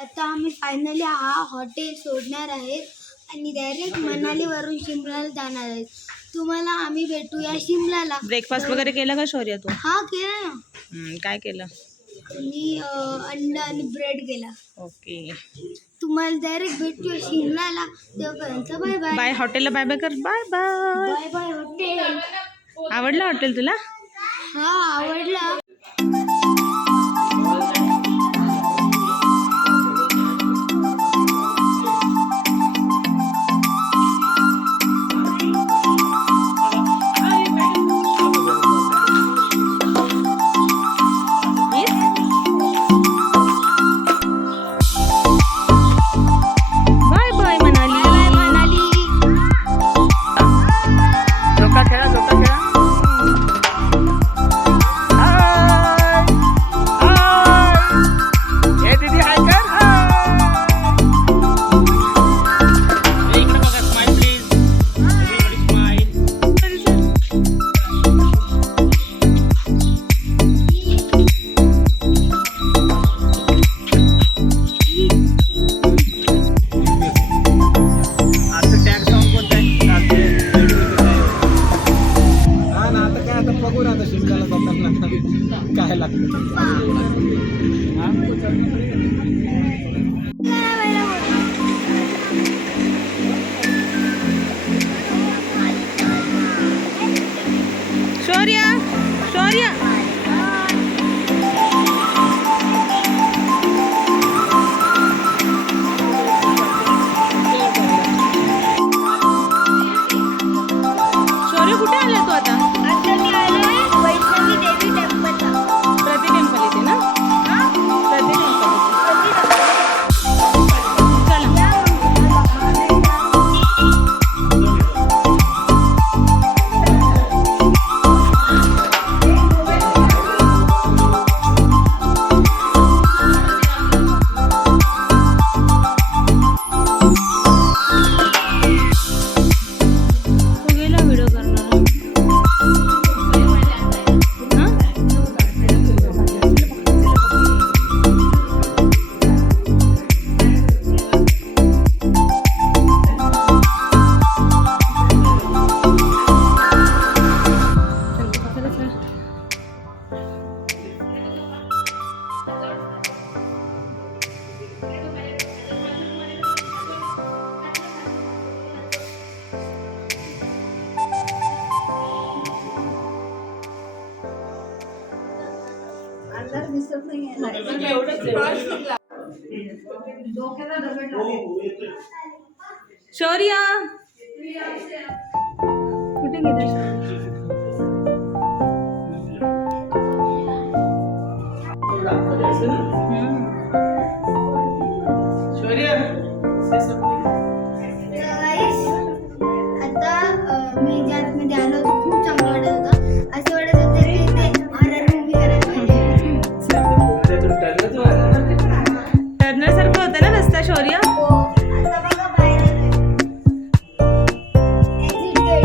आता आम्ही फायनली हा हॉटेल सोडणार आहे आणि डायरेक्ट मनालीवरून शिमलाला जाणार आहे. तुम्हाला आम्ही भेटूया शिमलाला. ब्रेकफास्ट वगैरे केलं का शौर्य तू? हा केलं ना. काय केलं? मी अंडा आणि ब्रेड केला. ओके, तुम्हाला डायरेक्ट भेटूया शिमलाला. तेव्हापर्यंत बाय बाय. बाय. हॉटेलला बाय बाय कर. Bye bye. Bye bye hotel. आवडलं हॉटेल तुला? हा आवडलं. Bye bye Manali. Bye Manali. झोका खेळा, झोका खेळा. हाय दीदी, हाय कर. इकडे बघा, स्माइल प्लीज. Everybody smile. आता टॅग सॉन्ग कोणता आहे? हा ना, आता काय, आता बघू ना, आता शिमल्याला जाताना काय लागतं. शौर्य, शौर्य. शौर्य कुठे आला तू आता? आता मी आलोय वैष्णवी देवी टेम्पलला. प्रति टेम्पल येते ना? प्रति टेम्पल. चला. तू गेला व्हिडिओ करणार? हां? शौर्य कुठे गेला? आता मी ज्या आतमध्ये आलो होतो खूप चांगलं वाटत होतं. असं वाटत होतं की ते हॉरर मूवी करायला पाहिजे. टर्नर सारखं होतं ना रस्ता शौर्य? हो. आता बघा बाहेर आलोय. Exit gate.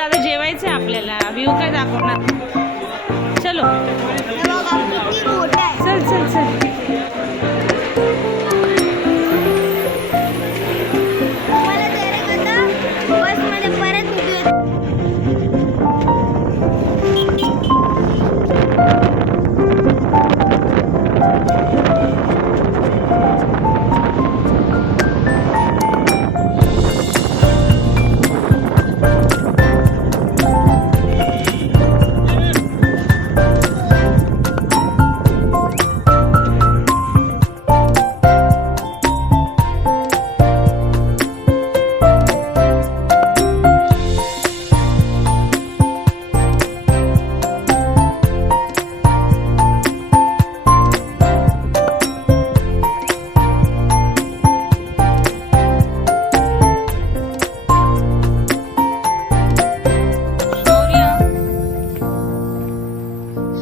चल आता जेवायचं आहे आपल्याला. व्ह्यू काय दाखवणार. चलो हे बघा किती मोठा आहे. चल चल चल. मला डायरेक्ट आता बसमध्ये परत भेटूया.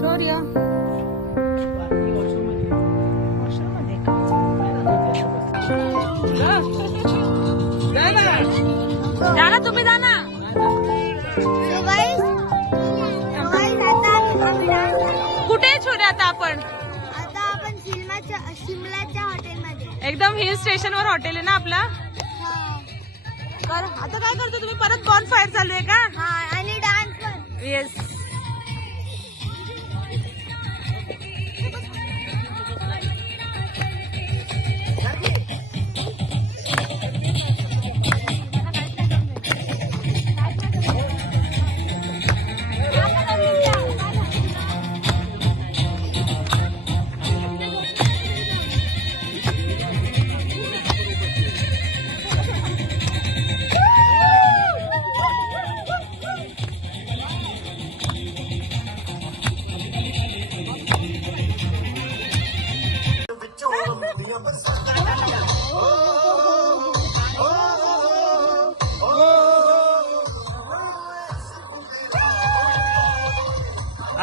शौर्य जाना, तुम्ही जाना. So guys, आता आम्ही dance करतो. कुठे आहे छोरे आता आपण. आता आपण शिमलाच्या हॉटेलमध्ये. एकदम हिल स्टेशन वर हॉटेल आहे ना आपला. तर आता काय करतो तुम्ही. परत बॉन फायर चालू आहे का. हा आणि डान्स पण. येस.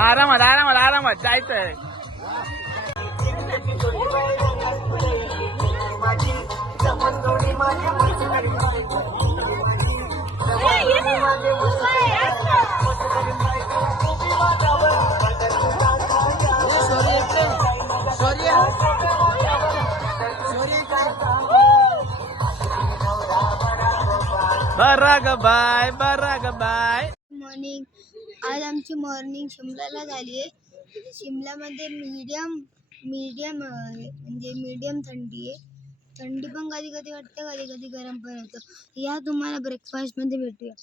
आरामात आरामात आरामात जायचंय. बरा ग बाय, बरा ग बाय. मॉर्निंग. आज आमची मॉर्निंग शिमलाला झाली आहे. शिमल्यामध्ये मीडियम म्हणजे मीडियम थंडी आहे. थंडी पण कधी कधी वाटते, कधी कधी गरम पण होतं. या तुम्हाला ब्रेकफास्टमध्ये भेटूया.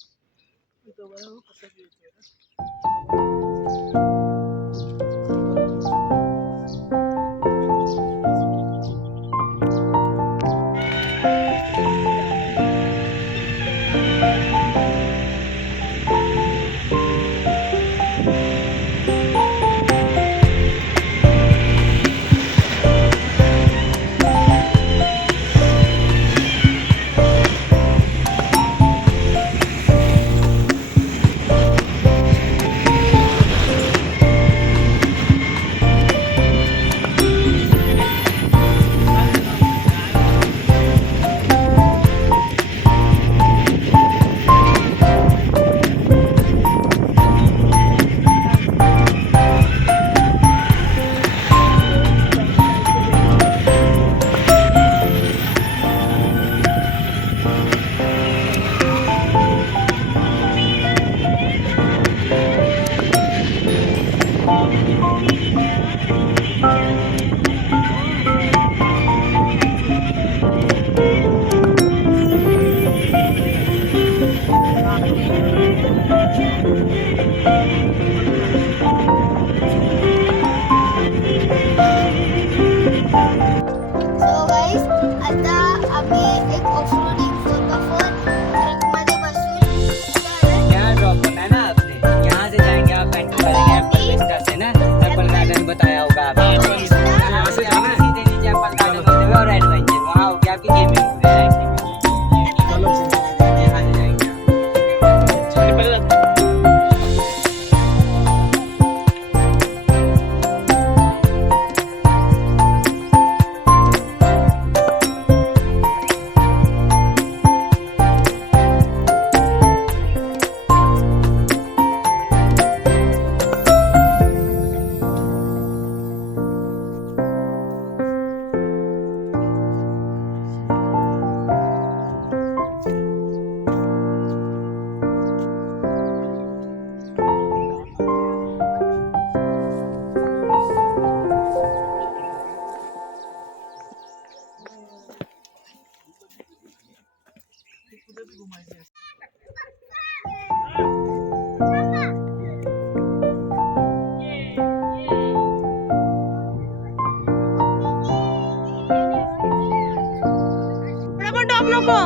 पुढे पण टॉप नको.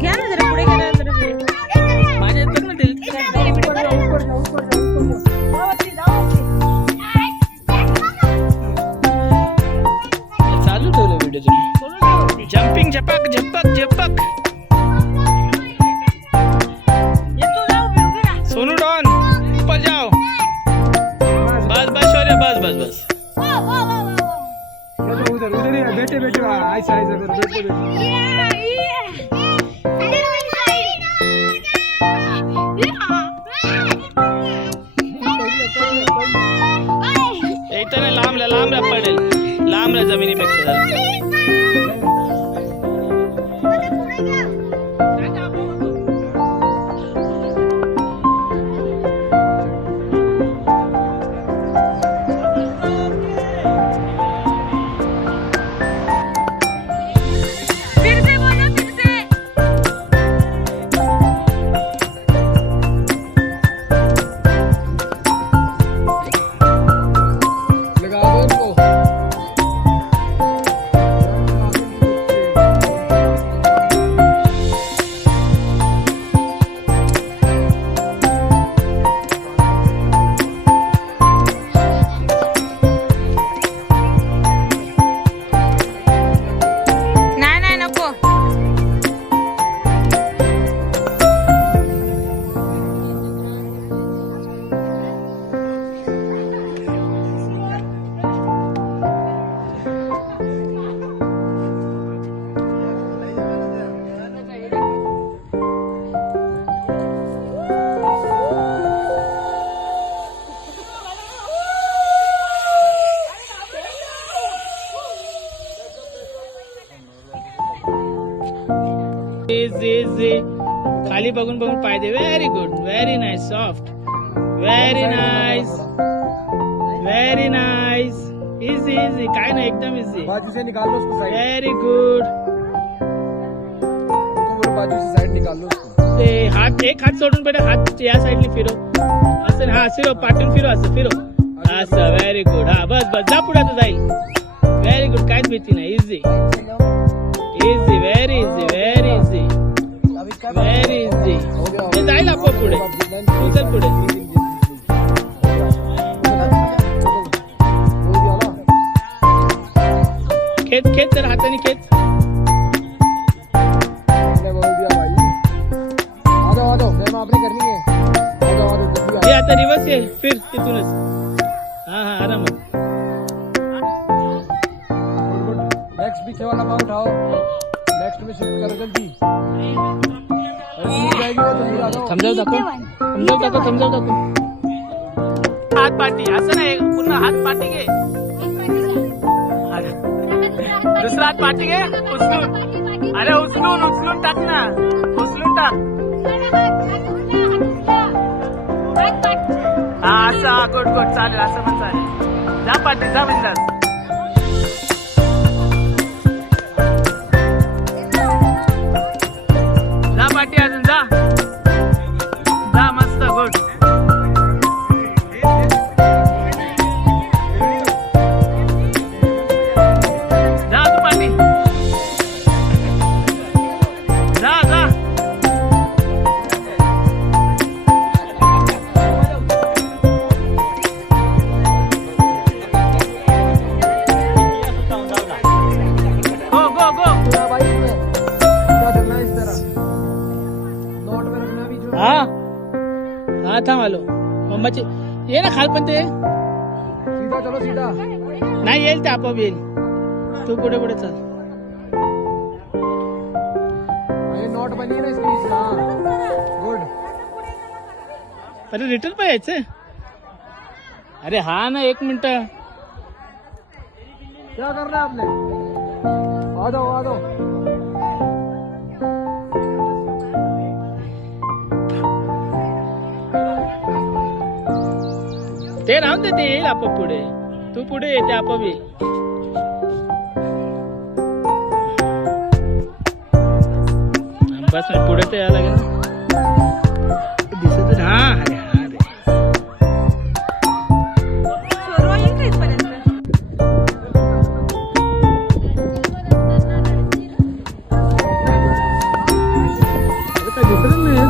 घ्या ना जरा पुढे, घ्या ना जरा पुढे. माझ्या तर ना चालू ठेवलं व्हिडिओ तुम्ही. जम्पिंग झपक झपक झपक. सोनू डॉन ऊपर जाओ. बस बस शौर्य बस बस बस. उधर उधर ही बैठे बैठे ऐसा ऐसा कर बैठे बैठे. इथं नाही, लांबला लांबला पडेल. लांबला जमिनीपेक्षा जरा. लगा दो इनको. नाही नाही नको. इझी. खाली बघून बघून पाय दे. Very good, very nice, soft, very nice, very nice. Easy easy, काय नाही, एकदम इझी. बाजू से निकाल लो उसको साइड. Very good. बाजू से साइड निकाल लो उसको. ते हात, एक हात सोडून बेटा हात या साईडने फिरव. असं हा फिरव, पाठून फिरव, असं फिरव. असं, व्हेरी गुड. हा बस बस, जा पुढे, आता जाईल. व्हेरी गुड, काहीच भीती नाही. Easy easy, very easy, very easy, very easy. ते जाईल आपोआप पुढे. तू चल पुढे. खेच खेच, जरा हाताने खेच. ये आता रिवर्स ये, फिर तिथूनच. हा हा, आरामात. नेक्स्ट पीछे वाला पाँव उठाओ. नेक्स्ट में शिफ्ट करो जल्दी. समजाव दाखव, समजाव दाखव, समजाव दाखव. हात पाठी, असं नाही, पूर्ण हात पाठी घे. दुसरा हात पाठी घे, उचलून. अरे उचलून उचलून टाक ना, उचलून टाक. हा असं, गुड गुड, चालेल, असं पण चालेल. जा पाठी, जा बिंदास. जा पाठी, अजून जा. जा, मस्त, गुड. जा तू पाठी. जा जा. गो गो गो. हा हा, थांब आलो. मम्माची ये ना खाल, पण ते सीधा चलो सीधा. नाही येईल, ते आपोआप येईल. तू पुढे पुढे चल. ये नोट बनी है ना इसकी. हाँ गुड. अरे रिटर्न पण यायचं. अरे हा ना, 1 मिनिट. क्या करना है आपने? आ जाओ आ जाओ. ते राहून दे, ते येईल आपोआप पुढे. तू पुढे येते आपोआप येईल. बस पुढे तर यायला लागेल ना. दिसत हा अरे हा रे. सर्व येईल का इथपर्यंत? अरे काय दिसत नाही.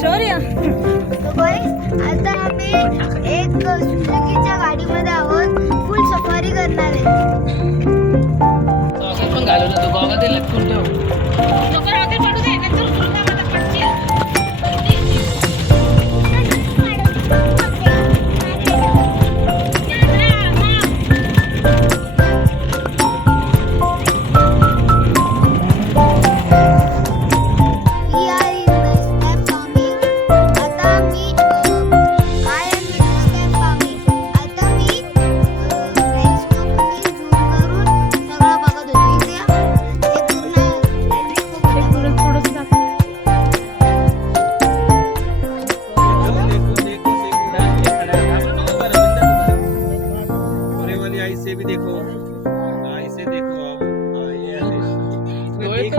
शौर्य आता आम्ही एक सुझुकीच्या गाडीमध्ये आहोत. फुल सफारी करणार आहे. गॉगल पण घालवलं तू. गॉगल ते लटकून ठेव. We are in the step farming. आता मी I am in the step farming. आता मी telescope नी zoom करून सगळं बघत होतो. इथे हे पूर्ण थोडंसं दाखव. बड़े वाली आई से भी देखो, इसे देखो आप। ये देख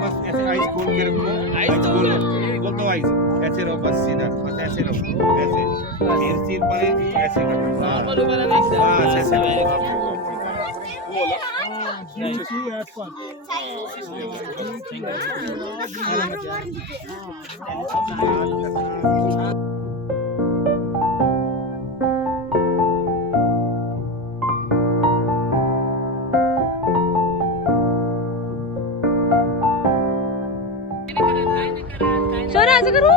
बस ऐसे आइस खोल के रखो। आइस खोल बोल दो आइस ऐसे रहो, बस सीधा, बस ऐसे रहो, ऐसे सिर पर ऐसे करो। नॉर्मल उभं राहायचं. हाँ, ऐसे Very good. शौर्य असं करू.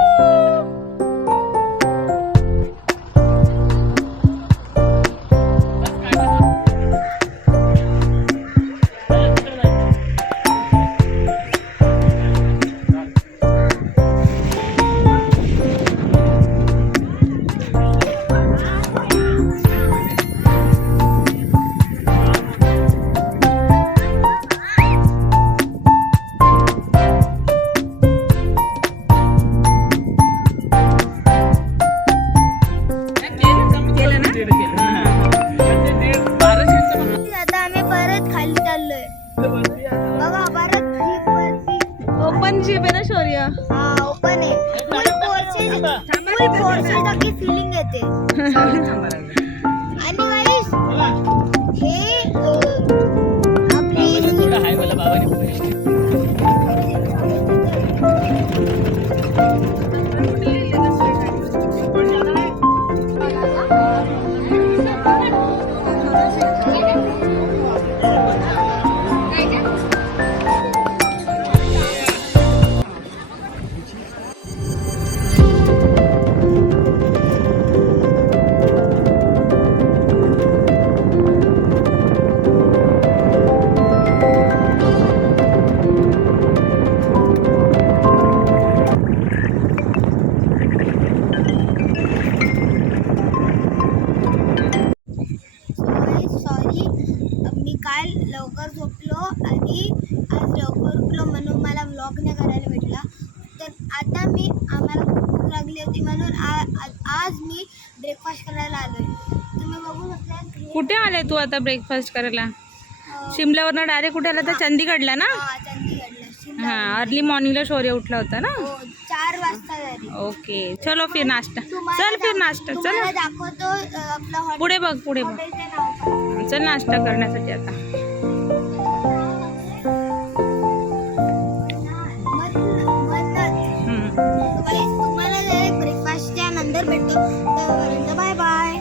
केलं ना? आता आम्ही परत खाली चाललोय. बघा परत जीप वरती. ओपन जीप आहे ना शौर्य? हा ओपन आहे. फुल फोर्सेस अख्खी फिलिंग येते. आणि गाईस हे आपली थोडं हाय मला बाबाने पुढे. सॉरी, मी काल लवकर झोपलो आणि आज लवकर उठलो म्हणून मला व्लॉग नाही करायला भेटला. तर आता आम्हाला खूप भूक लागली होती म्हणून आज मी ब्रेकफास्ट करायला आलोय. तुम्ही बघू शकता. कुठे आले तू आता ब्रेकफास्ट करायला? शिमल्यावरनं डायरेक्ट कुठे आला? तर चंदीगडला ना? चंदीगडला. हाँ, अर्ली मॉर्निंगला शौर्य उठला होता ना? 4 वाजता घरी. ओके, चलो फिर नाश्ता. चल फिर नाश्ता. चल तुम्हाला दाखवतो आपलं हॉटेल. पुढे बघ, पुढे बघ. हॉटेलचं नाव काय. चल नाश्ता करण्यासाठी आता. हम्म. तुम्हाला ब्रेकफास्टच्या नंतर भेटतो. तोपर्यंत बाय बाय.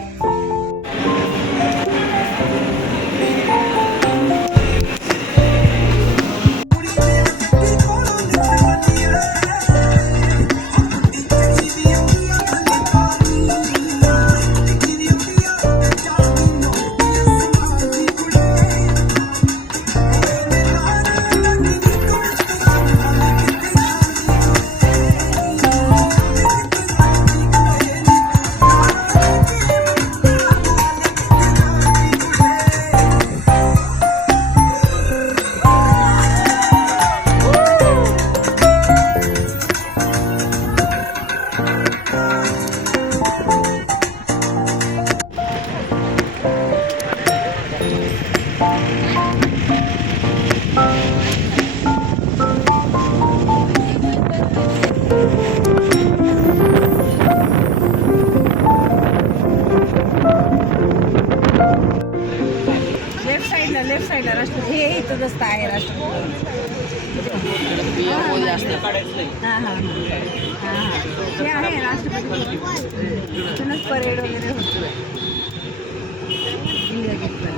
लेफ्ट साईडला राष्ट्रपती हे इथं रस्ता आहे राष्ट्रपती. हे आहे राष्ट्रपती. इथूनच परेड वगैरे होतो. इंडिया गेटवर.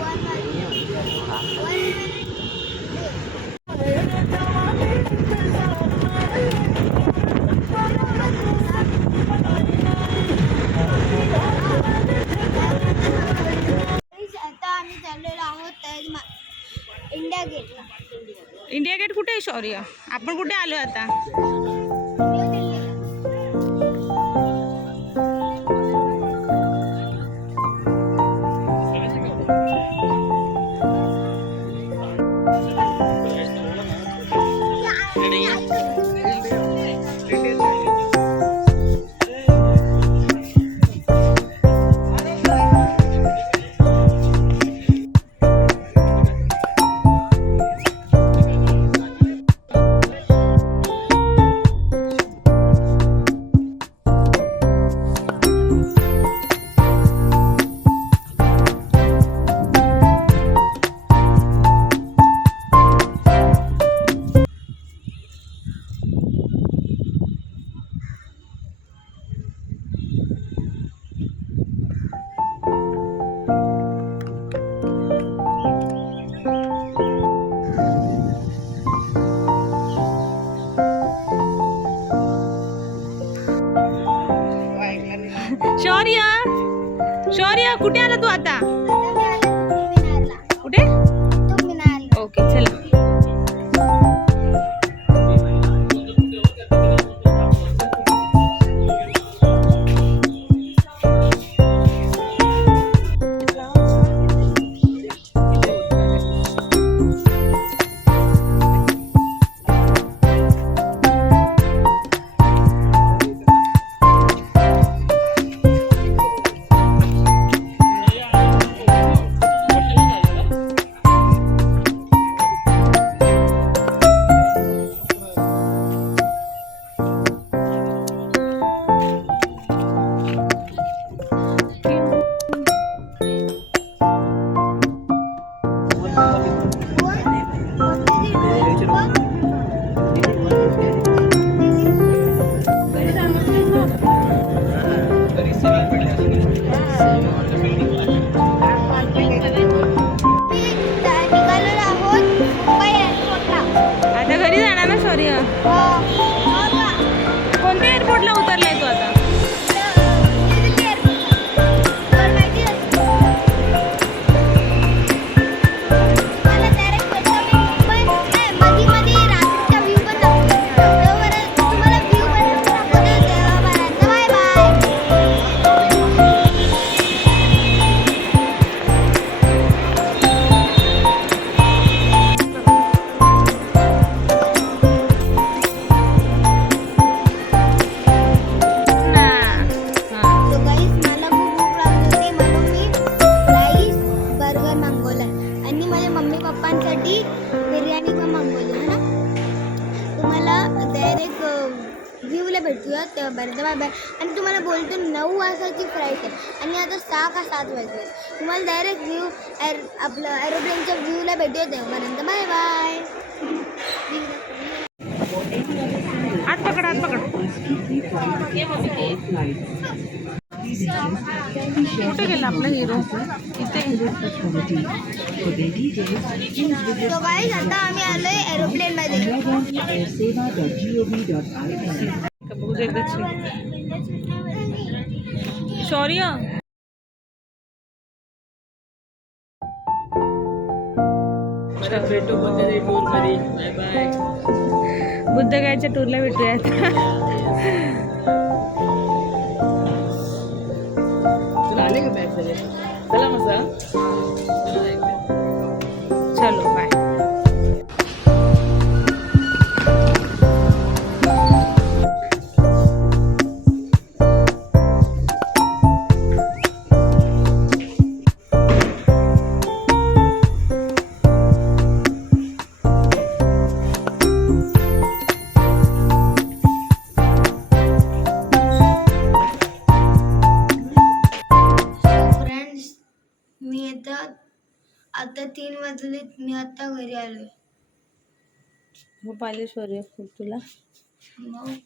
आता आम्ही चाललेलो आहोत इंडिया गेटला. इंडिया गेट कुठे आहे शौर्य? आपण कुठे आलो आता? शौर्य, शौर्य कुठे आला तू आता? कुठे? ओके चला. कोणत्या एअरपोर्टला उतरलाय तू आता? पप्पांसाठी बिर्याणी पण मागवली है ना. तुम्हाला डायरेक्ट व्ह्यूला भेटूया तेव्हापर्यंत. Bye bye. आणि तुम्हाला बोलतो 9 वाजताची फ्लाईट आहे आणि आता 6 का 7 वाजले. तुम्हाला डायरेक्ट आपलं एरोप्लेनच्या व्ह्यूला भेटूया तेव्हापर्यंत. Bye bye. हात पकड, हात पकड. कुठे गेला आपला हिरो? इथे. तो गाईज आता आम्ही आलोय एरोप्लेन मध्ये. बघू दे एकदाच. शौर्य भेटू बुद्धगाय टूर मध्ये. Bye bye. बुद्धगायच्या टूरला भेटूयात. तुला आले का बॅग सगळे? चला मसा. चलो बाय. मी आता 3 वाजले, मी आता घरी आलोय. हो पालेश्वरी खूप तुला. मग